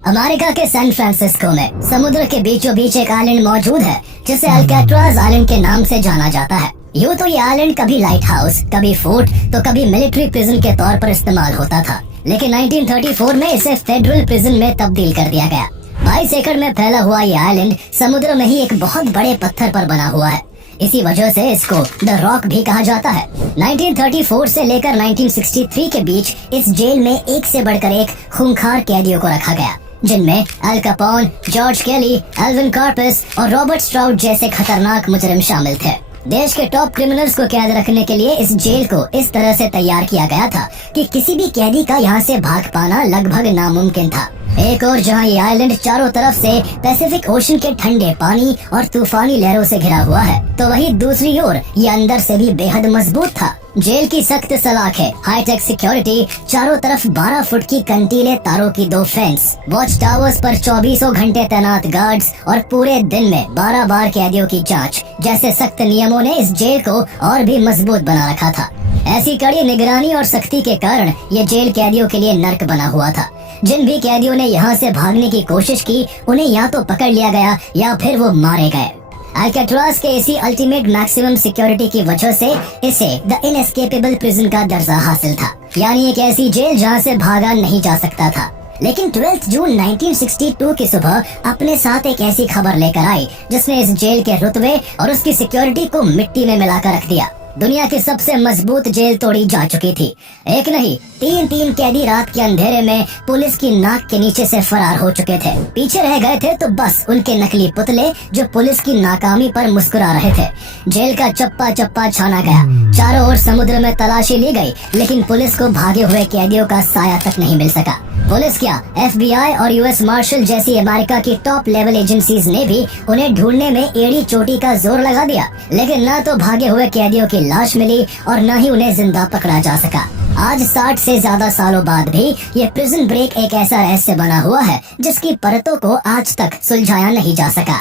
America के San Francisco में समुद्र के बीचों बीच एक आइलैंड मौजूद है जिसे अल्काट्राज आइलैंड के नाम से जाना जाता है। यूँ तो ये आइलैंड कभी लाइट हाउस, कभी फोर्ट तो कभी मिलिट्री प्रिजन के तौर पर इस्तेमाल होता था, लेकिन 1934 में इसे फेडरल प्रिजन में तब्दील कर दिया गया। 22 एकड़ में फैला हुआ ये आइलैंड समुद्र में ही एक बहुत बड़े पत्थर पर बना हुआ है। इसी वजह से इसको द रॉक भी कहा जाता है। 1934 से लेकर 1963 के बीच इस जेल में एक से बढ़कर एक खूंखार कैदियों को रखा गया, जिनमें अल कैपोन, जॉर्ज केली, एल्विन कार्पस और रॉबर्ट स्ट्राउड जैसे खतरनाक मुजरिम शामिल थे। देश के टॉप क्रिमिनल्स को कैद रखने के लिए इस जेल को इस तरह से तैयार किया गया था कि किसी भी कैदी का यहाँ से भाग पाना लगभग नामुमकिन था। एक और जहाँ ये आइलैंड चारों तरफ से पैसिफिक ओशन के ठंडे पानी और तूफानी लहरों से घिरा हुआ है, तो वहीं दूसरी ओर ये अंदर से भी बेहद मजबूत था। जेल की सख्त सलाखें, हाईटेक सिक्योरिटी, चारों तरफ 12 फुट की कंटीले तारों की 2 फेंस, वॉच टावर्स पर 24 घंटे तैनात गार्ड्स और पूरे दिन में 12 बार कैदियों की जांच जैसे सख्त नियमों ने इस जेल को और भी मजबूत बना रखा था। ऐसी कड़ी निगरानी और सख्ती के कारण ये जेल कैदियों के लिए नर्क बना हुआ था। जिन भी कैदियों ने यहाँ से भागने की कोशिश की, उन्हें या तो पकड़ लिया गया या फिर वो मारे गए। अल्काट्राज के इसी अल्टीमेट मैक्सिमम सिक्योरिटी की वजह से इसे द इनएस्केपेबल प्रिजन का दर्जा हासिल था, यानी एक ऐसी जेल जहाँ से भागा नहीं जा सकता था। लेकिन 12 जून 1962 की सुबह अपने साथ एक ऐसी खबर लेकर आई जिसने इस जेल के रुतबे और उसकी सिक्योरिटी को मिट्टी में मिलाकर रख दिया। दुनिया की सबसे मजबूत जेल तोड़ी जा चुकी थी। एक नहीं, 3 कैदी रात के अंधेरे में पुलिस की नाक के नीचे से फरार हो चुके थे। पीछे रह गए थे तो बस उनके नकली पुतले जो पुलिस की नाकामी पर मुस्कुरा रहे थे। जेल का चप्पा चप्पा छाना गया, चारों ओर समुद्र में तलाशी ली गई, लेकिन पुलिस को भागे हुए कैदियों का साया तक नहीं मिल सका। पुलिस क्या, FBI और US मार्शल जैसी अमेरिका की टॉप लेवल एजेंसीज ने भी उन्हें ढूंढने में एड़ी चोटी का जोर लगा दिया, लेकिन न तो भागे हुए कैदियों की लाश मिली और न ही उन्हें जिंदा पकड़ा जा सका। आज 60 से ज्यादा सालों बाद भी ये प्रिजन ब्रेक एक ऐसा रहस्य बना हुआ है जिसकी परतों को आज तक सुलझाया नहीं जा सका।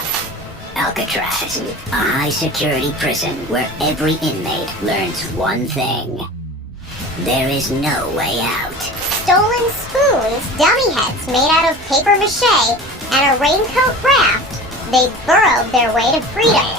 Alcatraz, a high security prison where every inmate learns one thing. There is no way out. Stolen spoons, dummy heads made out of paper mache, and a raincoat raft, they burrowed their way to freedom.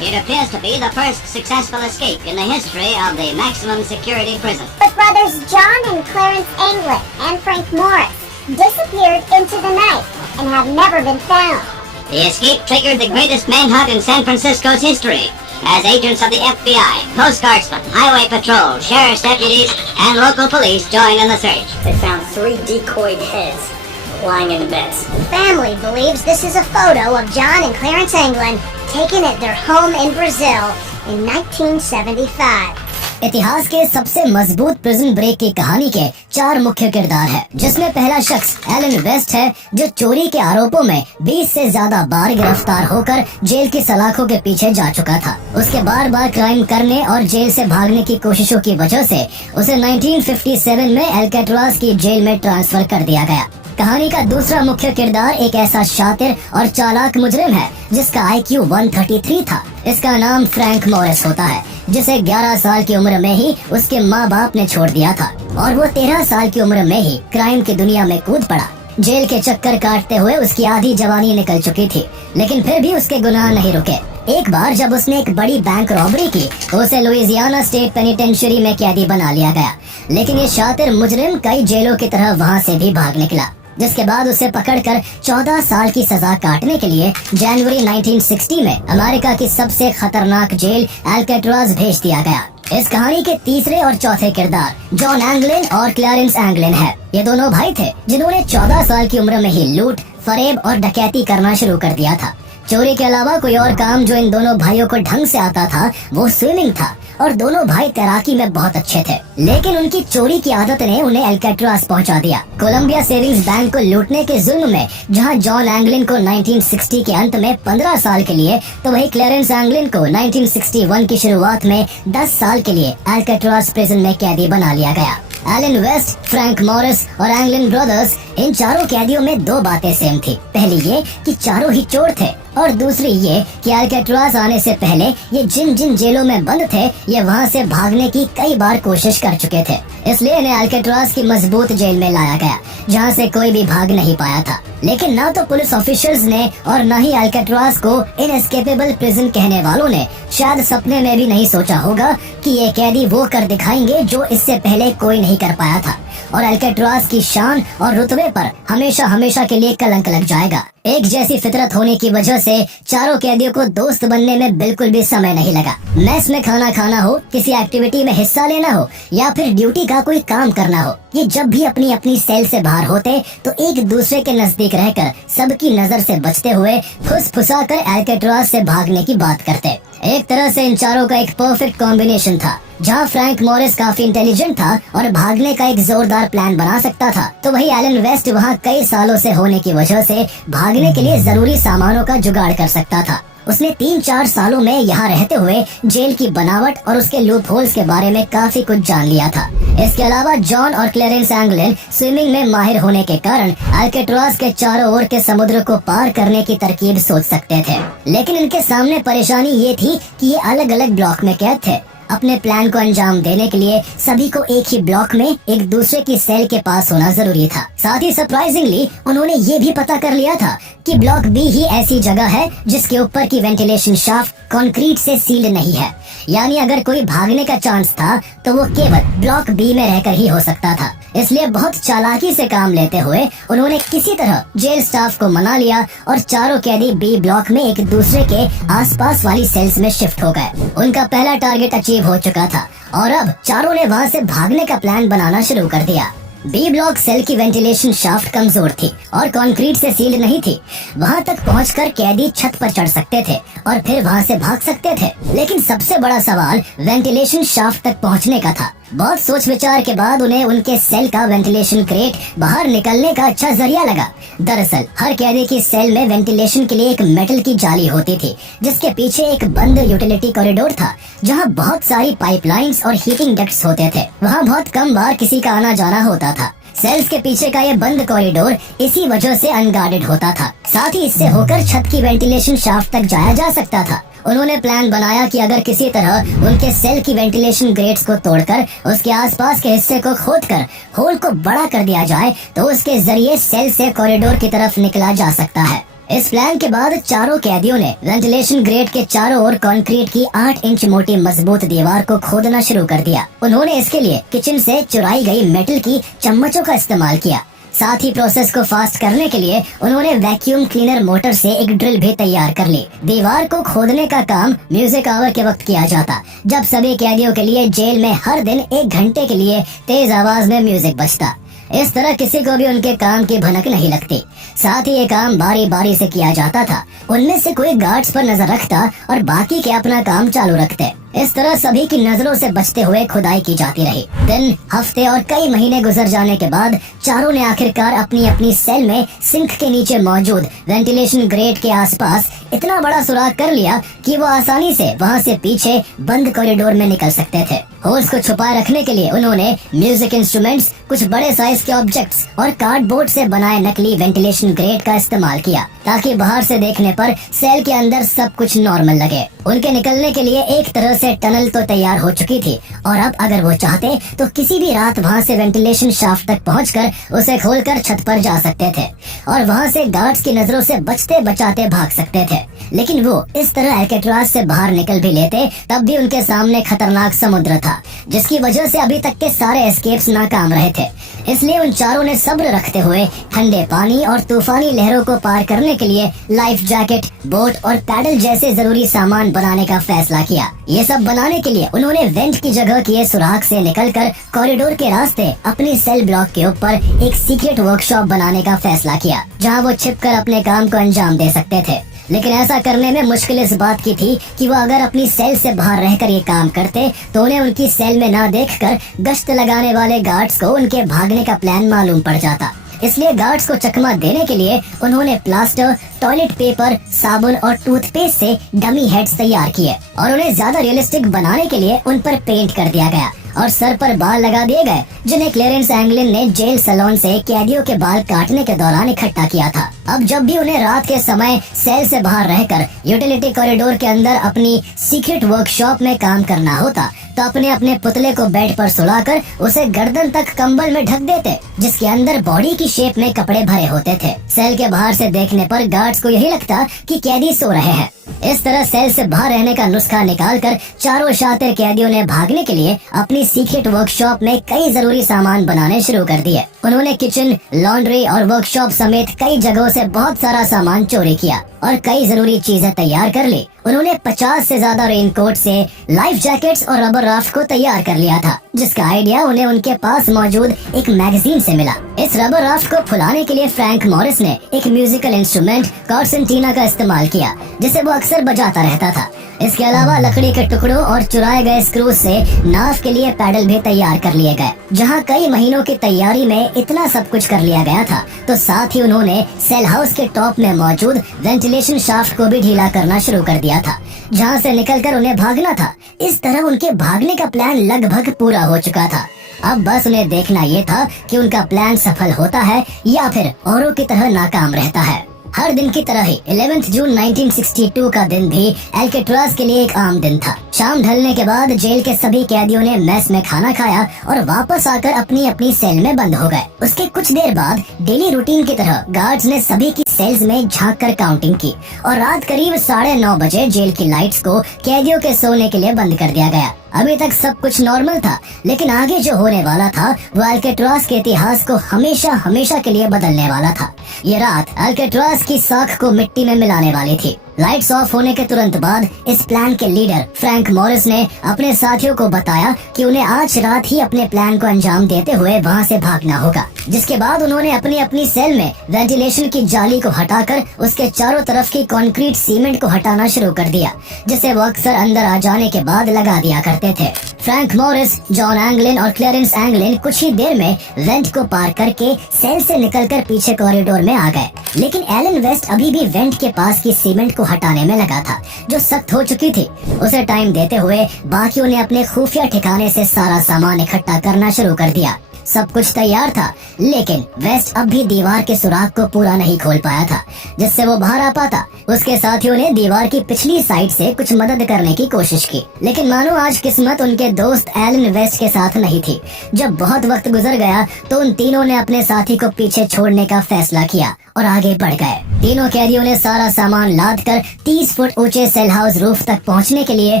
It appears to be the first successful escape in the history of the maximum security prison. But brothers John and Clarence Anglin and Frank Morris disappeared into the night and have never been found. The escape triggered the greatest manhunt in San Francisco's history, as agents of the FBI, Coast Guardsmen, Highway Patrol, Sheriff's deputies, and local police joined in the search. They found 3 decoyed heads lying in the beds. The family believes this is a photo of John and Clarence Anglin taken at their home in Brazil in 1975. इतिहास के सबसे मजबूत prison break की कहानी के 4 मुख्य किरदार हैं, जिसमें पहला शख्स एलन वेस्ट है जो चोरी के आरोपों में 20 से ज्यादा बार गिरफ्तार होकर जेल की सलाखों के पीछे जा चुका था। उसके बार बार क्राइम करने और जेल से भागने की कोशिशों की वजह से उसे 1957 में अल्काट्राज की जेल में ट्रांसफर कर दिया गया। कहानी का दूसरा मुख्य किरदार एक ऐसा शातिर और चालाक मुजरिम है जिसका IQ 133 था। इसका नाम फ्रैंक मॉरिस होता है, जिसे 11 साल की उम्र में ही उसके माँ बाप ने छोड़ दिया था और वो 13 साल की उम्र में ही क्राइम की दुनिया में कूद पड़ा। जेल के चक्कर काटते हुए उसकी आधी जवानी निकल चुकी थी, लेकिन फिर भी उसके गुनाह नहीं रुके। एक बार जब उसने एक बड़ी बैंक रॉबरी की तो उसे लुइसियाना स्टेट पेनिटेंशियरी में कैदी बना लिया गया, लेकिन ये शातिर मुजरिम कई जेलों की तरह वहाँ से भी भाग निकला, जिसके बाद उसे पकड़कर 14 साल की सजा काटने के लिए जनवरी 1960 में अमेरिका की सबसे खतरनाक जेल अल्काट्राज भेज दिया गया। इस कहानी के तीसरे और चौथे किरदार जॉन एंगलिन और क्लैरेंस एंगलिन है। ये दोनों भाई थे जिन्होंने 14 साल की उम्र में ही लूट, फरेब और डकैती करना शुरू कर दिया था। चोरी के अलावा कोई और काम जो इन दोनों भाइयों को ढंग से आता था वो स्विमिंग था, और दोनों भाई तैराकी में बहुत अच्छे थे, लेकिन उनकी चोरी की आदत ने उन्हें अल्काट्राज पहुंचा दिया। कोलंबिया सेविंग्स बैंक को लूटने के जुल्म में जहां जॉन एंगलिन को 1960 के अंत में 15 साल के लिए, तो वही क्लैरेंस एंगलिन को 1961 की शुरुआत में 10 साल के लिए अल्काट्राज प्रिजन में कैदी बना लिया गया। एलन वेस्ट, फ्रैंक मॉरिस और एंगलिन ब्रदर्स, इन चारों कैदियों में 2 बातें सेम थी। पहली ये कि चारों ही चोर थे, और दूसरी ये कि अल्काट्राज आने से पहले ये जिन जिन जेलों में बंद थे ये वहाँ से भागने की कई बार कोशिश कर चुके थे। इसलिए इन्हें अल्काट्राज की मजबूत जेल में लाया गया, जहाँ से कोई भी भाग नहीं पाया था। लेकिन ना तो पुलिस ऑफिशियल्स ने और न ही अल्काट्राज को इनएस्केपेबल प्रिजन कहने वालों ने शायद सपने में भी नहीं सोचा होगा कि ये कैदी वो कर दिखाएंगे जो इससे पहले कोई नहीं कर पाया था, और अल्काट्राज की शान और रुतबे पर हमेशा हमेशा के लिए कलंक लग जाएगा। एक जैसी फितरत होने की वजह से चारों कैदियों को दोस्त बनने में बिल्कुल भी समय नहीं लगा। मेस में खाना खाना हो, किसी एक्टिविटी में हिस्सा लेना हो या फिर ड्यूटी का कोई काम करना हो, ये जब भी अपनी अपनी सेल से बाहर होते तो एक दूसरे के नजदीक रहकर सबकी नजर से बचते हुए फुसफुसा कर अल्काट्राज से भागने की बात करते। एक तरह से इन चारों का एक परफेक्ट कॉम्बिनेशन था। जहाँ फ्रैंक मॉरिस काफी इंटेलिजेंट था और भागने का एक जोरदार प्लान बना सकता था, तो वही एलन वेस्ट वहाँ कई सालों से होने की वजह से भागने के लिए जरूरी सामानों का जुगाड़ कर सकता था। उसने 3-4 सालों में यहाँ रहते हुए जेल की बनावट और उसके लूप होल्स के बारे में काफी कुछ जान लिया था। इसके अलावा जॉन और क्लेरेंस एंगलिन स्विमिंग में माहिर होने के कारण अल्काट्राज के चारों ओर के समुद्र को पार करने की तरकीब सोच सकते थे। लेकिन इनके सामने परेशानी ये थी कि ये अलग अलग ब्लॉक में कैद थे। अपने प्लान को अंजाम देने के लिए सभी को एक ही ब्लॉक में एक दूसरे की सेल के पास होना जरूरी था। साथ ही सरप्राइजिंगली उन्होंने ये भी पता कर लिया था कि ब्लॉक बी ही ऐसी जगह है जिसके ऊपर की वेंटिलेशन शाफ्ट कंक्रीट से सील्ड नहीं है, यानी अगर कोई भागने का चांस था तो वो केवल ब्लॉक बी में रहकर ही हो सकता था। इसलिए बहुत चालाकी से काम लेते हुए उन्होंने किसी तरह जेल स्टाफ को मना लिया और चारों कैदी बी ब्लॉक में एक दूसरे के आसपास वाली सेल्स में शिफ्ट हो गए। उनका पहला टारगेट अचीव हो चुका था और अब चारों ने वहाँ से भागने का प्लान बनाना शुरू कर दिया। बी ब्लॉक सेल की वेंटिलेशन शाफ्ट कमजोर थी और कंक्रीट से सील्ड नहीं थी। वहाँ तक पहुंचकर कैदी छत पर चढ़ सकते थे और फिर वहाँ से भाग सकते थे। लेकिन सबसे बड़ा सवाल वेंटिलेशन शाफ्ट तक पहुँचने का था। बहुत सोच विचार के बाद उन्हें उनके सेल का वेंटिलेशन क्रेट बाहर निकलने का अच्छा जरिया लगा। दरअसल हर कैदी की सेल में वेंटिलेशन के लिए एक मेटल की जाली होती थी, जिसके पीछे एक बंद यूटिलिटी कॉरिडोर था जहां बहुत सारी पाइपलाइंस और हीटिंग डक्ट्स होते थे। वहां बहुत कम बार किसी का आना जाना होता था। सेल्स के पीछे का ये बंद कॉरिडोर इसी वजह से अनगार्डेड होता था। साथ ही इससे होकर छत की वेंटिलेशन शाफ्ट तक जाया जा सकता था। उन्होंने प्लान बनाया कि अगर किसी तरह उनके सेल की वेंटिलेशन ग्रेट्स को तोड़कर उसके आसपास के हिस्से को खोदकर होल को बड़ा कर दिया जाए तो उसके जरिए सेल से कॉरिडोर की तरफ निकला जा सकता है। इस प्लान के बाद चारों कैदियों ने वेंटिलेशन ग्रेट के चारों ओर कंक्रीट की 8 इंच मोटी मजबूत दीवार को खोदना शुरू कर दिया। उन्होंने इसके लिए किचन से चुराई गई मेटल की चम्मचों का इस्तेमाल किया। साथ ही प्रोसेस को फास्ट करने के लिए उन्होंने वैक्यूम क्लीनर मोटर से एक ड्रिल भी तैयार कर ली। दीवार को खोदने का काम म्यूजिक आवर के वक्त किया जाता, जब सभी कैदियों के लिए जेल में हर दिन 1 घंटे के लिए तेज आवाज में म्यूजिक बजता। इस तरह किसी को भी उनके काम की भनक नहीं लगती। साथ ही ये काम बारी बारी से किया जाता था। उनमें से कोई गार्ड्स पर नजर रखता और बाकी के अपना काम चालू रखते। इस तरह सभी की नजरों से बचते हुए खुदाई की जाती रही। दिन, हफ्ते और कई महीने गुजर जाने के बाद चारों ने आखिरकार अपनी अपनी सेल में सिंक के नीचे मौजूद वेंटिलेशन ग्रेट के आसपास इतना बड़ा सुराख कर लिया कि वो आसानी से वहाँ से पीछे बंद कॉरिडोर में निकल सकते थे। होल्स को छुपाए रखने के लिए उन्होंने म्यूजिक इंस्ट्रूमेंट्स, कुछ बड़े साइज के ऑब्जेक्ट्स और कार्डबोर्ड से बनाए नकली वेंटिलेशन ग्रेट का इस्तेमाल किया, ताकि बाहर से देखने पर सेल के अंदर सब कुछ नॉर्मल लगे। उनके निकलने के लिए एक तरह से टनल तो तैयार हो चुकी थी और अब अगर वो चाहते तो किसी भी रात वहाँ से वेंटिलेशन शाफ्ट तक पहुंचकर उसे खोलकर छत पर जा सकते थे और वहाँ से गार्ड्स की नजरों से बचते बचाते भाग सकते थे। लेकिन वो इस तरह अल्काट्राज से बाहर निकल भी लेते तब भी उनके सामने खतरनाक समुद्र था, जिसकी वजह से अभी तक के सारे एस्केप्स नाकाम रहे थे। इसलिए उन चारों ने सब्र रखते हुए ठंडे पानी और तूफानी लहरों को पार करने के लिए लाइफ जैकेट, बोट और पैडल जैसे जरूरी सामान बनाने का फैसला किया। ये सब बनाने के लिए उन्होंने वेंट की जगह किए सुराख से निकलकर कॉरिडोर के रास्ते अपनी सेल ब्लॉक के ऊपर एक सीक्रेट वर्कशॉप बनाने का फैसला किया, जहाँ वो छिपकर अपने काम को अंजाम दे सकते थे। लेकिन ऐसा करने में मुश्किल इस बात की थी कि वो अगर अपनी सेल से बाहर रहकर ये काम करते तो उन्हें उनकी सेल में ना देखकर गश्त लगाने वाले गार्ड्स को उनके भागने का प्लान मालूम पड़ जाता। इसलिए गार्ड्स को चकमा देने के लिए उन्होंने प्लास्टर, टॉयलेट पेपर, साबुन और टूथपेस्ट से डमी हेड्स तैयार किए और उन्हें ज्यादा रियलिस्टिक बनाने के लिए उन पर पेंट कर दिया गया और सर पर बाल लगा दिए गए, जिन्हें क्लेरेंस एंगलिन ने जेल सैलून से कैदियों के बाल काटने के दौरान इकट्ठा किया था। अब जब भी उन्हें रात के समय सेल से बाहर रहकर यूटिलिटी कॉरिडोर के अंदर अपनी सीक्रेट वर्कशॉप में काम करना होता तो अपने अपने पुतले को बेड पर सुलाकर उसे गर्दन तक कंबल में ढक देते, जिसके अंदर बॉडी की शेप में कपड़े भरे होते थे। सेल के बाहर से देखने पर गार्ड्स को यही लगता कि कैदी सो रहे हैं। इस तरह सेल से बाहर रहने का नुस्खा निकालकर चारों शातिर कैदियों ने भागने के लिए अपनी सीक्रेट वर्कशॉप में कई जरूरी सामान बनाने शुरू कर दिए। उन्होंने किचन, लॉन्ड्री और वर्कशॉप समेत कई जगहों से बहुत सारा सामान चोरी किया और कई जरूरी चीजें तैयार कर ली। उन्होंने 50 से ज्यादा रेनकोट से लाइफ जैकेट्स और रबर राफ्ट को तैयार कर लिया था, जिसका आइडिया उन्हें उनके पास मौजूद एक मैगजीन से मिला। इस रबर राफ्ट को फुलाने के लिए फ्रैंक मॉरिस ने एक म्यूजिकल इंस्ट्रूमेंट कॉर्सेंटीना का इस्तेमाल किया, जिसे वो अक्सर बजाता रहता था। इसके अलावा लकड़ी के टुकड़ों और चुराए गए स्क्रू से नाव के लिए पैडल भी तैयार कर लिए गए। जहां कई महीनों की तैयारी में इतना सब कुछ कर लिया गया था, तो साथ ही उन्होंने सेल हाउस के टॉप में मौजूद वेंटिलेशन शाफ्ट को भी ढीला करना शुरू कर दिया था, जहां से निकलकर उन्हें भागना था। इस तरह उनके भागने का प्लान लगभग पूरा हो चुका था। अब बस उन्हें देखना ये था कि उनका प्लान सफल होता है या फिर औरों की तरह नाकाम रहता है। हर दिन की तरह ही 11 जून 1962 का दिन भी अल्काट्राज़ के लिए एक आम दिन था। शाम ढलने के बाद जेल के सभी कैदियों ने मेस में खाना खाया और वापस आकर अपनी अपनी सेल में बंद हो गए। उसके कुछ देर बाद डेली रूटीन की तरह गार्ड्स ने सभी की सेल्स में झांक कर काउंटिंग की और रात करीब 9:30 बजे जेल की लाइट्स को कैदियों के सोने के लिए बंद कर दिया गया। अभी तक सब कुछ नॉर्मल था, लेकिन आगे जो होने वाला था वो अल्काट्राज़ के इतिहास को हमेशा हमेशा के लिए बदलने वाला था। ये रात अल्काट्राज़ की साख को मिट्टी में मिलाने वाली थी। लाइट्स ऑफ होने के तुरंत बाद इस प्लान के लीडर फ्रैंक मॉरिस ने अपने साथियों को बताया कि उन्हें आज रात ही अपने प्लान को अंजाम देते हुए वहां से भागना होगा। जिसके बाद उन्होंने अपनी अपनी सेल में वेंटिलेशन की जाली को हटाकर उसके चारों तरफ की कंक्रीट सीमेंट को हटाना शुरू कर दिया, जिसे वो अक्सर अंदर आ जाने के बाद लगा दिया करते थे। फ्रैंक मॉरिस, जॉन एंगलिन और क्लेरेंस एंगलिन कुछ ही देर में वेंट को पार करके सेल से निकलकर पीछे कॉरिडोर में आ गए, लेकिन एलन वेस्ट अभी भी वेंट के पास की सीमेंट को हटाने में लगा था, जो सख्त हो चुकी थी। उसे टाइम देते हुए बाकियों ने अपने खुफिया ठिकाने से सारा सामान इकट्ठा करना शुरू कर दिया। सब कुछ तैयार था, लेकिन वेस्ट अब भी दीवार के सुराख को पूरा नहीं खोल पाया था, जिससे वो बाहर आ पाता। उसके साथियों ने दीवार की पिछली साइड से कुछ मदद करने की कोशिश की, लेकिन मानो आज किस्मत उनके दोस्त एलन वेस्ट के साथ नहीं थी। जब बहुत वक्त गुजर गया तो उन तीनों ने अपने साथी को पीछे छोड़ने का फैसला किया और आगे बढ़ गए। तीनों कैदियों ने सारा सामान लाद कर 30 फुट ऊंचे सेल हाउस रूफ तक पहुंचने के लिए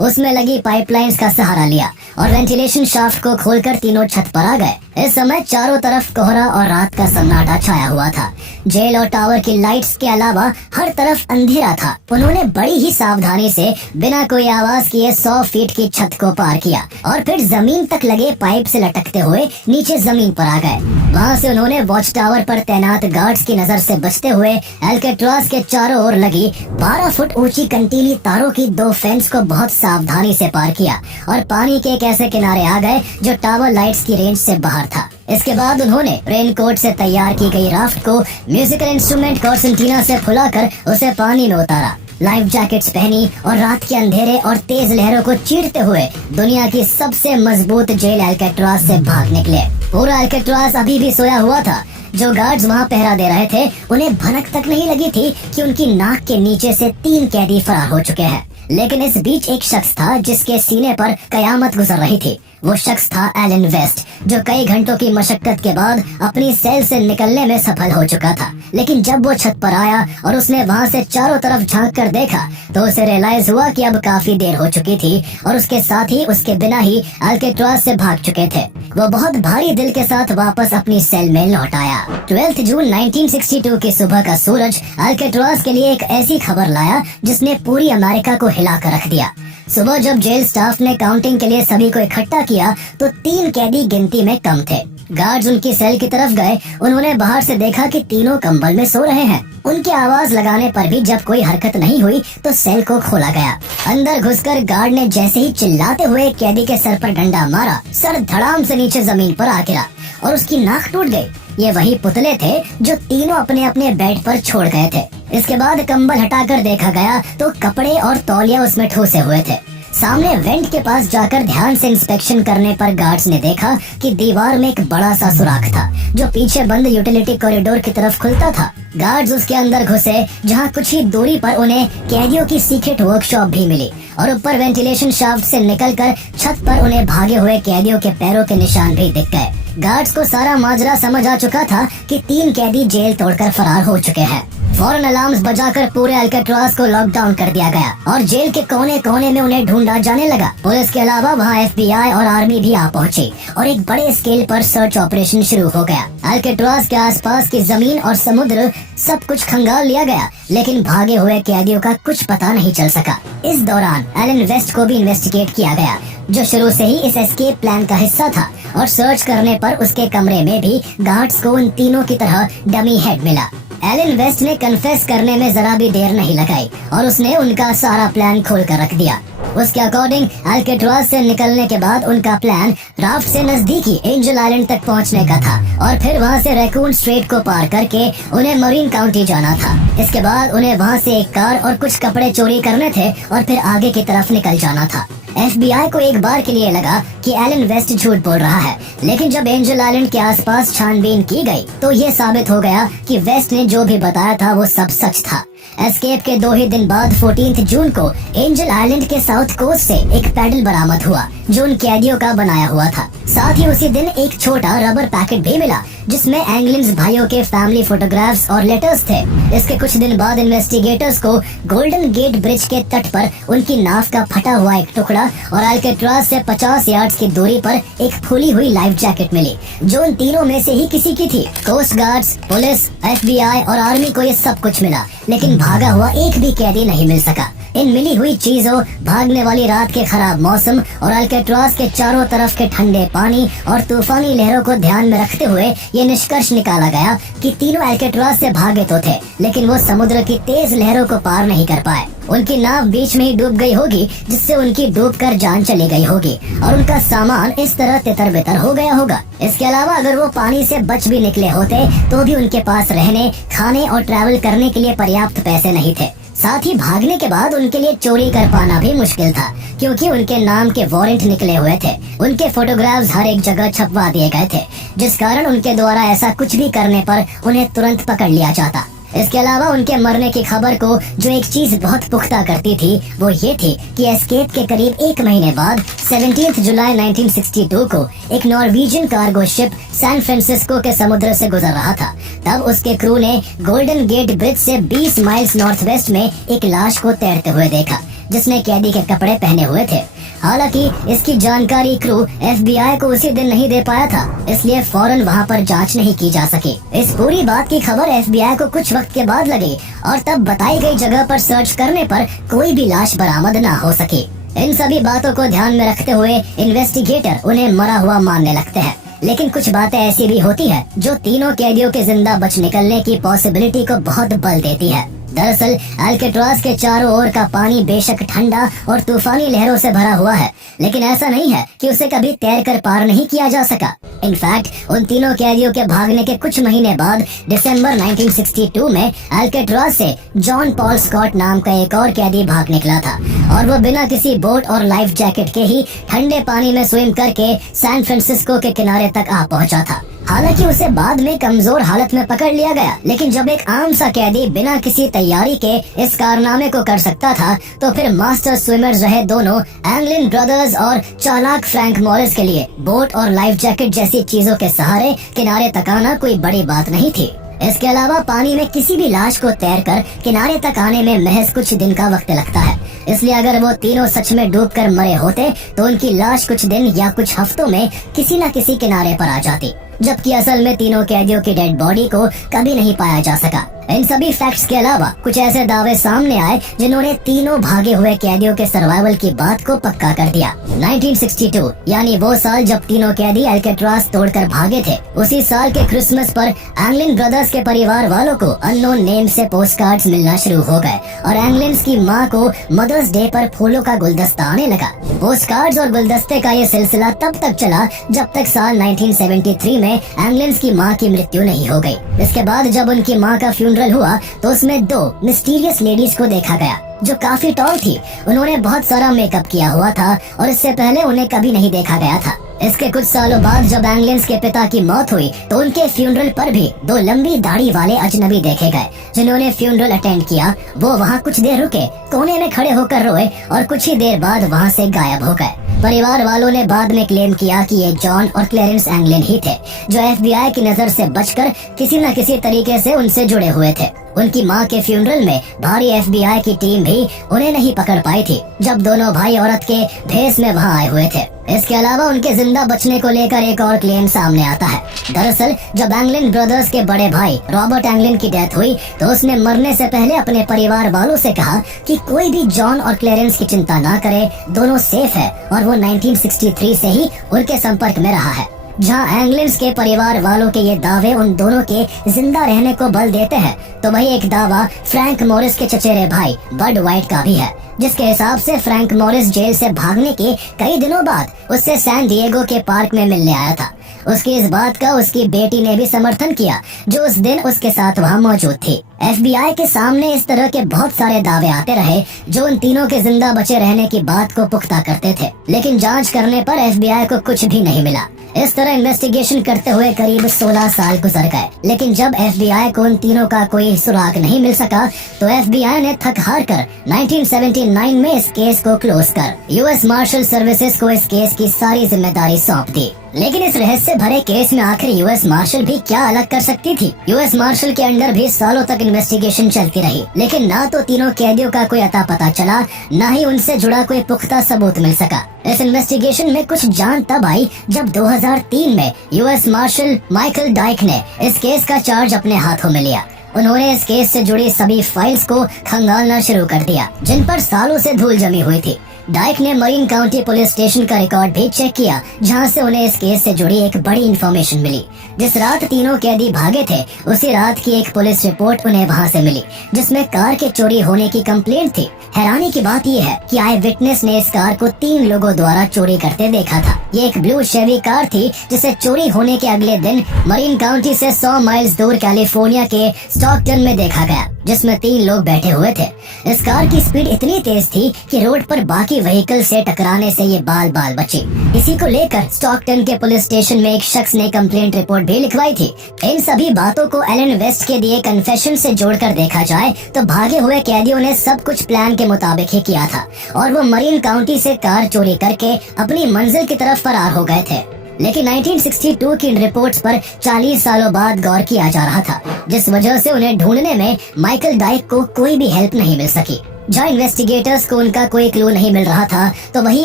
उसमें लगी पाइपलाइंस का सहारा लिया और वेंटिलेशन शाफ्ट को खोलकर तीनों छत पर आ गए। इस समय चारों तरफ कोहरा और रात का सन्नाटा छाया हुआ था। जेल और टावर की लाइट्स के अलावा हर तरफ अंधेरा था। उन्होंने बड़ी ही सावधानी से बिना कोई आवाज किए 100 फीट की छत को पार किया और फिर जमीन तक लगे पाइप से लटकते हुए नीचे जमीन पर आ गए। वहाँ से उन्होंने वॉच टावर पर तैनात गार्ड्स की नजर से बचते हुए अल्काट्राज़ के चारों ओर लगी 12 फुट ऊंची कंटीली तारों की 2 फेंस को बहुत सावधानी से पार किया और पानी के एक ऐसे किनारे आ गए जो टावर लाइट्स की रेंज से बाहर था। इसके बाद उन्होंने रेनकोट से तैयार की गई राफ्ट को म्यूजिकल इंस्ट्रूमेंट कॉर्सेंटीना से फुलाकर उसे पानी में उतारा। लाइफ जैकेट्स पहनी और रात के अंधेरे और तेज लहरों को चीरते हुए दुनिया की सबसे मजबूत जेल अल्काट्राज़ से भाग निकले। पूरा अल्काट्राज़ अभी भी सोया हुआ था। जो गार्ड्स वहाँ पहरा दे रहे थे उन्हें भनक तक नहीं लगी थी कि उनकी नाक के नीचे से 3 कैदी फरार हो चुके हैं। लेकिन इस बीच एक शख्स था जिसके सीने पर कयामत गुजर रही थी। वो शख्स था एलन वेस्ट, जो कई घंटों की मशक्कत के बाद अपनी सेल से निकलने में सफल हो चुका था। लेकिन जब वो छत पर आया और उसने वहाँ से चारों तरफ झांक कर देखा तो उसे रियलाइज हुआ कि अब काफी देर हो चुकी थी और उसके साथी उसके बिना ही अल्काट्राज़ से भाग चुके थे। वो बहुत भारी दिल के साथ वापस अपनी सेल में लौट आया। 12 जून 1962 की सुबह का सूरज अल्काट्राज़ के लिए एक ऐसी खबर लाया जिसने पूरी अमेरिका को हिला कर रख दिया। सुबह जब जेल स्टाफ ने काउंटिंग के लिए सभी को इकट्ठा किया तो 3 कैदी गिनती में कम थे। गार्ड्स उनकी सेल की तरफ गए। उन्होंने बाहर से देखा कि तीनों कंबल में सो रहे हैं। उनकी आवाज लगाने पर भी जब कोई हरकत नहीं हुई तो सेल को खोला गया। अंदर घुसकर गार्ड ने जैसे ही चिल्लाते हुए कैदी के सर पर डंडा मारा, सर धड़ाम से नीचे जमीन पर आ गिरा और उसकी नाक टूट गई। ये वही पुतले थे जो तीनों अपने अपने बेड पर छोड़ गए थे। इसके बाद कंबल हटाकर देखा गया तो कपड़े और तौलिया उसमें ठूसे हुए थे। सामने वेंट के पास जाकर ध्यान से इंस्पेक्शन करने पर गार्ड्स ने देखा कि दीवार में एक बड़ा सा सुराख था जो पीछे बंद यूटिलिटी कॉरिडोर की तरफ खुलता था। गार्ड्स उसके अंदर घुसे जहां कुछ ही दूरी पर उन्हें कैदियों की सीक्रेट वर्कशॉप भी मिली और ऊपर वेंटिलेशन शाफ्ट से निकलकर छत पर उन्हें भागे हुए कैदियों के पैरों के निशान भी दिख गए। गार्ड्स को सारा माजरा समझ आ चुका था कि 3 कैदी जेल तोड़कर फरार हो चुके हैं। फौरन अलार्म्स बजाकर पूरे अल्काट्राज को लॉकडाउन कर दिया गया और जेल के कोने कोने में उन्हें ढूंढा जाने लगा। पुलिस के अलावा वहाँ FBI और आर्मी भी आ पहुंची और एक बड़े स्केल पर सर्च ऑपरेशन शुरू हो गया। अल्काट्राज के आसपास की जमीन और समुद्र सब कुछ खंगाल लिया गया, लेकिन भागे हुए कैदियों का कुछ पता नहीं चल सका। इस दौरान एलन वेस्ट को भी इन्वेस्टिगेट किया गया, जो शुरू से ही इस एस्केप प्लान का हिस्सा था, और सर्च करने पर उसके कमरे में भी गार्ड्स को उन तीनों की तरह डमी हेड मिला। एलन वेस्ट ने कन्फेस करने में जरा भी देर नहीं लगाई और उसने उनका सारा प्लान खोल कर रख दिया। उसके अकॉर्डिंग अल्काट्राज से निकलने के बाद उनका प्लान राफ्ट से नजदीकी एंजल आइलैंड तक पहुंचने का था और फिर वहां से रैकून स्ट्रेट को पार करके उन्हें मरीन काउंटी जाना था। इसके बाद उन्हें वहां से एक कार और कुछ कपड़े चोरी करने थे और फिर आगे की तरफ निकल जाना था। FBI को एक बार के लिए लगा कि एलन वेस्ट झूठ बोल रहा है, लेकिन जब एंजल आइलैंड के आसपास छानबीन की गई तो ये साबित हो गया कि वेस्ट ने जो भी बताया था वो सब सच था। एस्केप के 2 ही दिन बाद 14 जून को एंजल आइलैंड के साउथ कोस्ट से एक पैडल बरामद हुआ जो उन कैदियों का बनाया हुआ था। साथ ही उसी दिन एक छोटा रबर पैकेट भी मिला जिसमें एंगलिन्स भाइयों के फैमिली फोटोग्राफ्स और लेटर्स थे। इसके कुछ दिन बाद इन्वेस्टिगेटर्स को गोल्डन गेट ब्रिज के तट पर उनकी नाव का फटा हुआ एक टुकड़ा और अल्काट्राज से 50 यार्ड्स की दूरी पर एक फूली हुई लाइफ जैकेट मिली जो उन तीनों में से ही किसी की थी। कोस्ट गार्ड्स, पुलिस, FBI और आर्मी को ये सब कुछ मिला, लेकिन भागा हुआ एक भी कैदी नहीं मिल सका। इन मिली हुई चीजों, भागने वाली रात के खराब मौसम और अल्काट्राज के चारों तरफ के ठंडे पानी और तूफानी लहरों को ध्यान में रखते हुए ये निष्कर्ष निकाला गया कि तीनों अल्काट्राज से भागे तो थे, लेकिन वो समुद्र की तेज लहरों को पार नहीं कर पाए। उनकी नाव बीच में ही डूब गई होगी, जिससे उनकी डूबकर जान चली गई होगी और उनका सामान इस तरह तितर बितर हो गया होगा। इसके अलावा अगर वो पानी से बच भी निकले होते तो भी उनके पास रहने, खाने और ट्रैवल करने के लिए पर्याप्त पैसे नहीं थे। साथ ही भागने के बाद उनके लिए चोरी कर पाना भी मुश्किल था, क्योंकि उनके नाम के वारंट निकले हुए थे। उनके फोटोग्राफ्स हर एक जगह छपवा दिए गए थे, जिस कारण उनके द्वारा ऐसा कुछ भी करने पर उन्हें तुरंत पकड़ लिया जाता। इसके अलावा उनके मरने की खबर को जो एक चीज बहुत पुख्ता करती थी वो ये थी कि एस्केप के करीब 1 महीने बाद 17 जुलाई 1962 को एक Norwegian cargo ship San Francisco के समुद्र से गुजर रहा था। तब उसके क्रू ने गोल्डन गेट ब्रिज से 20 माइल्स नॉर्थ वेस्ट में एक लाश को तैरते हुए देखा जिसने कैदी के कपड़े पहने हुए थे। हालांकि इसकी जानकारी क्रू FBI को उसी दिन नहीं दे पाया था, इसलिए फौरन वहां पर जांच नहीं की जा सकी। इस पूरी बात की खबर FBI को कुछ वक्त के बाद लगी और तब बताई गई जगह पर सर्च करने पर कोई भी लाश बरामद न हो सकी। इन सभी बातों को ध्यान में रखते हुए इन्वेस्टिगेटर उन्हें मरा हुआ मानने लगते हैं, लेकिन कुछ बातें ऐसी भी होती है जो तीनों कैदियों के जिंदा बच निकलने की पॉसिबिलिटी को बहुत बल देती है। दरअसल अल्काट्राज के चारों ओर का पानी बेशक ठंडा और तूफानी लहरों से भरा हुआ है, लेकिन ऐसा नहीं है कि उसे कभी तैरकर पार नहीं किया जा सका। इनफैक्ट उन तीनों कैदियों के भागने के कुछ महीने बाद दिसंबर 1962 में अल्काट्राज से जॉन पॉल स्कॉट नाम का एक और कैदी भाग निकला था और वो बिना किसी बोट और लाइफ जैकेट के ही ठंडे पानी में स्विम करके सैन फ्रांसिस्को के किनारे तक आ पहुंचा था। हालांकि उसे बाद में कमजोर हालत में पकड़ लिया गया, लेकिन जब एक आम सा कैदी बिना किसी तैयारी के इस कारनामे को कर सकता था तो फिर मास्टर स्विमर्स रहे दोनों एंगलिन ब्रदर्स और चालाक फ्रैंक मॉरिस के लिए बोट और लाइफ जैकेट जैसी चीजों के सहारे किनारे तक आना कोई बड़ी बात नहीं थी। इसके अलावा पानी में किसी भी लाश को तैरकर किनारे तक आने में महज कुछ दिन का वक्त लगता है, इसलिए अगर वो तीनों सच में डूबकर मरे होते तो उनकी लाश कुछ दिन या कुछ हफ्तों में किसी न किसी किनारे पर आ जाती, जबकि असल में तीनों कैदियों की डेड बॉडी को कभी नहीं पाया जा सका। इन सभी फैक्ट्स के अलावा कुछ ऐसे दावे सामने आए जिन्होंने तीनों भागे हुए कैदियों के सर्वाइवल की बात को पक्का कर दिया। 1962 यानी वो साल जब तीनों कैदी अल्काट्राज तोड़कर भागे थे, उसी साल के क्रिसमस पर एंगलिन ब्रदर्स के परिवार वालों को अननोन नेम से पोस्ट कार्ड्स मिलना शुरू हो गए और एंगलिन्स की मां को मदर्स डे पर फूलों का गुलदस्ता आने लगा। पोस्ट कार्ड्स और गुलदस्ते का ये सिलसिला तब तक चला जब तक साल 1973 में एंगलिन्स की मां की मृत्यु नहीं हो गई। इसके बाद जब उनकी मां का फ्यूनरल हुआ तो उसमें 2 मिस्टीरियस लेडीज को देखा गया जो काफी टॉल थी। उन्होंने बहुत सारा मेकअप किया हुआ था और इससे पहले उन्हें कभी नहीं देखा गया था। इसके कुछ सालों बाद जब एंगलिन्स के पिता की मौत हुई तो उनके फ्यूनरल पर भी दो लंबी दाढ़ी वाले अजनबी देखे गए। जिन्होंने फ्यूनरल अटेंड किया वो वहाँ कुछ देर रुके, कोने में खड़े होकर रोए और कुछ ही देर बाद वहाँ से गायब हो गए। परिवार वालों ने बाद में क्लेम किया कि ये जॉन और क्लेरेंस एंगलिन ही थे, जो FBI की नजर से बचकर किसी न किसी तरीके से उनसे जुड़े हुए थे। उनकी मां के फ्यूनरल में भारी FBI की टीम भी उन्हें नहीं पकड़ पाई थी, जब दोनों भाई औरत के भेस में वहां आए हुए थे। इसके अलावा उनके जिंदा बचने को लेकर एक और क्लेम सामने आता है। दरअसल जब एंगलिन ब्रदर्स के बड़े भाई रॉबर्ट एंगलिन की डेथ हुई तो उसने मरने से पहले अपने परिवार वालों से कहा कि कोई भी जॉन और क्लेरेंस की चिंता ना करे, दोनों सेफ है, और वो 1963 से ही उनके संपर्क में रहा है। जहां एंगलिन्स के परिवार वालों के ये दावे उन दोनों के जिंदा रहने को बल देते हैं, तो वही एक दावा फ्रैंक मॉरिस के चचेरे भाई बड वाइट का भी है, जिसके हिसाब से फ्रैंक मॉरिस जेल से भागने के कई दिनों बाद उससे सैन डिएगो के पार्क में मिलने आया था। उसकी इस बात का उसकी बेटी ने भी समर्थन किया, जो उस दिन उसके साथ वहाँ मौजूद थी। FBI के सामने इस तरह के बहुत सारे दावे आते रहे जो उन तीनों के जिंदा बचे रहने की बात को पुख्ता करते थे, लेकिन जांच करने पर FBI को कुछ भी नहीं मिला। इस तरह इन्वेस्टिगेशन करते हुए करीब 16 साल गुजर गए, लेकिन जब FBI को उन तीनों का कोई सुराग नहीं मिल सका तो FBI ने थक हार कर 1979 में इस केस को क्लोज कर US मार्शल सर्विसेज को इस केस की सारी जिम्मेदारी सौंप दी। लेकिन इस रहस्य भरे केस में आखिर US मार्शल भी क्या अलग कर सकती थी। US मार्शल के अंडर भी सालों तक इन्वेस्टिगेशन चलती रही, लेकिन ना तो तीनों कैदियों का कोई अता पता चला, ना ही उनसे जुड़ा कोई पुख्ता सबूत मिल सका। इस इन्वेस्टिगेशन में कुछ जान तब आई जब 2003 में US मार्शल माइकल डाइक ने इस केस का चार्ज अपने हाथों में लिया। उन्होंने इस केस से जुड़ी सभी फाइल्स को खंगालना शुरू कर दिया, जिन पर सालों से धूल जमी हुई थी। डाइक ने मरीन काउंटी पुलिस स्टेशन का रिकॉर्ड भी चेक किया, जहां से उन्हें इस केस से जुड़ी एक बड़ी इन्फॉर्मेशन मिली। जिस रात तीनों कैदी भागे थे, उसी रात की एक पुलिस रिपोर्ट उन्हें वहां से मिली, जिसमें कार के चोरी होने की कंप्लेंट थी। हैरानी की बात यह है कि आई विटनेस ने इस कार को 3 लोगों द्वारा चोरी करते देखा था। ये एक ब्लू शेवी कार थी, जिसे चोरी होने के अगले दिन मरीन काउंटी से 100 माइल्स दूर कैलिफोर्निया के स्टॉकटन में देखा गया, जिसमें 3 लोग बैठे हुए थे। इस कार की स्पीड इतनी तेज थी कि रोड पर बाकी व्हीकल से टकराने से ये बाल बाल बची। इसी को लेकर स्टॉकटन के पुलिस स्टेशन में एक शख्स ने कंप्लेंट रिपोर्ट भी लिखवाई थी। इन सभी बातों को एलन वेस्ट के दिए कन्फेशन से जोड़कर देखा जाए तो भागे हुए कैदियों ने सब कुछ प्लान के मुताबिक ही किया था, और वो मरीन काउंटी से कार चोरी करके अपनी मंजिल की तरफ फरार हो गए थे। लेकिन 1962 की इन रिपोर्ट्स पर 40 सालों बाद गौर किया जा रहा था, जिस वजह से उन्हें ढूंढने में माइकल डाइक को कोई भी हेल्प नहीं मिल सकी। जहाँ इन्वेस्टिगेटर्स को उनका कोई क्लू नहीं मिल रहा था, तो वहीं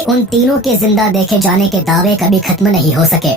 उन तीनों के जिंदा देखे जाने के दावे कभी खत्म नहीं हो सके।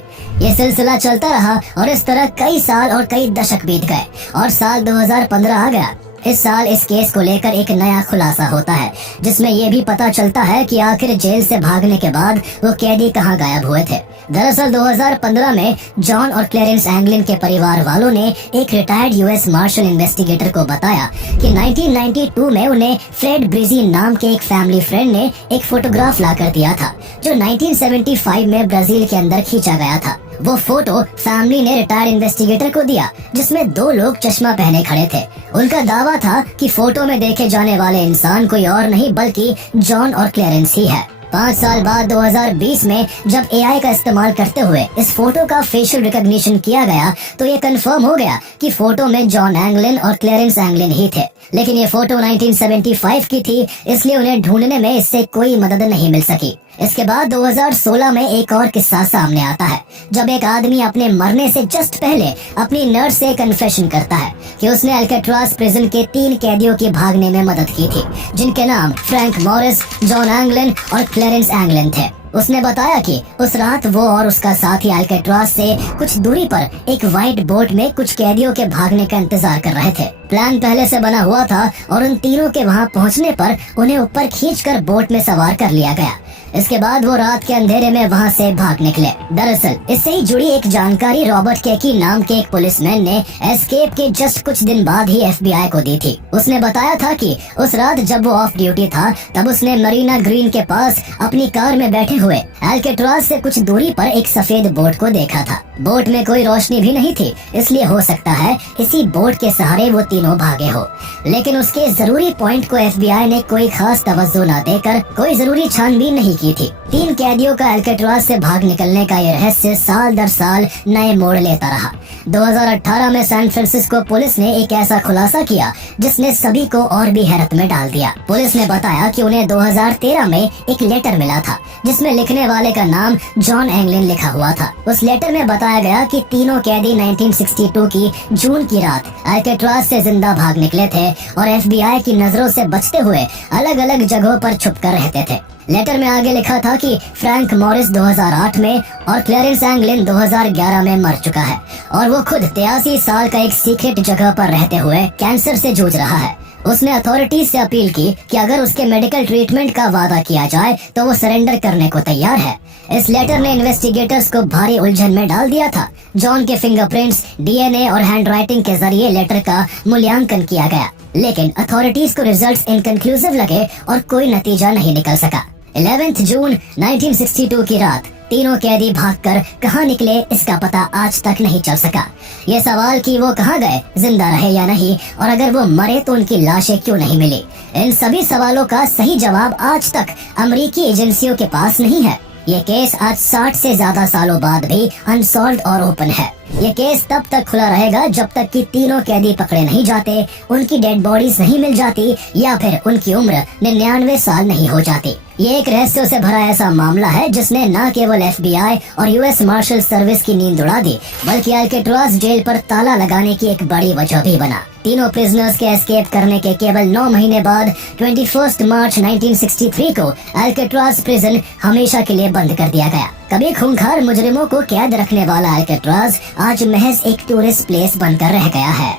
ये सिलसिला चलता रहा और इस तरह कई साल और कई दशक बीत गए और साल 2015 आ गया। इस साल इस केस को लेकर एक नया खुलासा होता है, जिसमें ये भी पता चलता है कि आखिर जेल से भागने के बाद वो कैदी कहाँ गायब हुए थे। दरअसल 2015 में जॉन और क्लेरेंस एंगलिन के परिवार वालों ने एक रिटायर्ड US मार्शल इन्वेस्टिगेटर को बताया कि 1992 में उन्हें फ्रेड ब्रिजी नाम के एक फैमिली फ्रेंड ने एक फोटोग्राफ ला कर दिया था, जो 1975 में ब्राजील के अंदर खींचा गया था। वो फोटो फैमिली ने रिटायर्ड इन्वेस्टिगेटर को दिया, जिसमें 2 लोग चश्मा पहने खड़े थे। उनका दावा था कि फोटो में देखे जाने वाले इंसान कोई और नहीं बल्कि जॉन और क्लेरेंस ही है। 5 साल बाद 2020 में जब AI का इस्तेमाल करते हुए इस फोटो का फेशियल रिकॉग्निशन किया गया तो ये कंफर्म हो गया कि फोटो में जॉन एंगलिन और क्लेरेंस एंगलिन ही थे। लेकिन ये फोटो 1975 की थी, इसलिए उन्हें ढूंढने में इससे कोई मदद नहीं मिल सकी। इसके बाद 2016 में एक और किस्सा सामने आता है, जब एक आदमी अपने मरने से जस्ट पहले अपनी नर्स से कन्फेशन करता है कि उसने अल्काट्राज प्रिजन के 3 कैदियों की भागने में मदद की थी, जिनके नाम फ्रैंक मॉरिस, जॉन एंगलिन और क्लेरेंस एंगलिन थे। उसने बताया कि उस रात वो और उसका साथी अल्काट्राज से कुछ दूरी पर एक व्हाइट बोट में कुछ कैदियों के भागने का इंतजार कर रहे थे। प्लान पहले से बना हुआ था और उन तीनों के वहां पहुंचने पर उन्हें ऊपर खींचकर बोट में सवार कर लिया गया। इसके बाद वो रात के अंधेरे में वहां से भाग निकले। दरअसल इससे ही जुड़ी एक जानकारी रॉबर्ट केकी नाम के एक पुलिसमैन ने एस्केप के जस्ट कुछ दिन बाद ही FBI को दी थी। उसने बताया था कि उस रात जब वो ऑफ ड्यूटी था, तब उसने मरीना ग्रीन के पास अपनी कार में बैठे हुए अल्काट्राज से कुछ दूरी पर एक सफेद बोट को देखा था। बोट में कोई रोशनी भी नहीं थी, इसलिए हो सकता है इसी बोट के सहारे वो तीनों भागे हो। लेकिन उसके जरूरी पॉइंट को FBI ने कोई खास तवज्जो न देकर कोई जरूरी छानबीन नहीं की थी। 3 कैदियों का अल्काट्राज से भाग निकलने का ये रहस्य साल दर साल नए मोड़ लेता रहा। 2018 में सैन फ्रांसिस्को पुलिस ने एक ऐसा खुलासा किया जिसने सभी को और भी हैरत में डाल दिया। पुलिस ने बताया कि उन्हें 2013 में एक लेटर मिला था जिसमें लिखने वाले का नाम जॉन एंगलिन लिखा हुआ था। उस लेटर में बताया गया कि तीनों कैदी 1962 की जून की रात अल्काट्राज से जिंदा भाग निकले थे और FBI की नजरों से बचते हुए अलग अलग जगहों पर छुपकर रहते थे। लेटर में आगे लिखा था कि फ्रैंक मॉरिस 2008 में और क्लेरेंस एंगलिन 2011 में मर चुका है और वो खुद 83 साल का एक सीक्रेट जगह पर रहते हुए कैंसर से जूझ रहा है। उसने अथॉरिटीज से अपील की कि अगर उसके मेडिकल ट्रीटमेंट का वादा किया जाए तो वो सरेंडर करने को तैयार है। इस लेटर ने इन्वेस्टिगेटर्स को भारी उलझन में डाल दिया था। जॉन के फिंगरप्रिंट्स, DNA और हैंडराइटिंग के जरिए लेटर का मूल्यांकन किया गया, लेकिन अथॉरिटीज को रिजल्ट्स इनकंक्लूसिव लगे और कोई नतीजा नहीं निकल सका। 11 जून 1962 की रात तीनों कैदी भागकर कहां निकले इसका पता आज तक नहीं चल सका। ये सवाल कि वो कहां गए, जिंदा रहे या नहीं, और अगर वो मरे तो उनकी लाशें क्यों नहीं मिली, इन सभी सवालों का सही जवाब आज तक अमेरिकी एजेंसियों के पास नहीं है। ये केस आज 60 से ज्यादा सालों बाद भी अनसॉल्व्ड और ओपन है। ये केस तब तक खुला रहेगा जब तक कि तीनों कैदी पकड़े नहीं जाते, उनकी डेड बॉडीज नहीं मिल जाती या फिर उनकी उम्र 99 साल नहीं हो जाती। ये एक रहस्यों से भरा ऐसा मामला है जिसने न केवल FBI और US मार्शल सर्विस की नींद उड़ा दी, बल्कि अल्काट्राज जेल पर ताला लगाने की एक बड़ी वजह भी बना। तीनों प्रिजनर्स के एस्केप करने के केवल 9 महीने बाद 21 मार्च 1963 को अल्काट्राज प्रिजन हमेशा के लिए बंद कर दिया गया। कभी खूंखार मुजरिमों को कैद रखने वाला अल्काट्राज आज महज एक टूरिस्ट प्लेस बनकर रह गया है।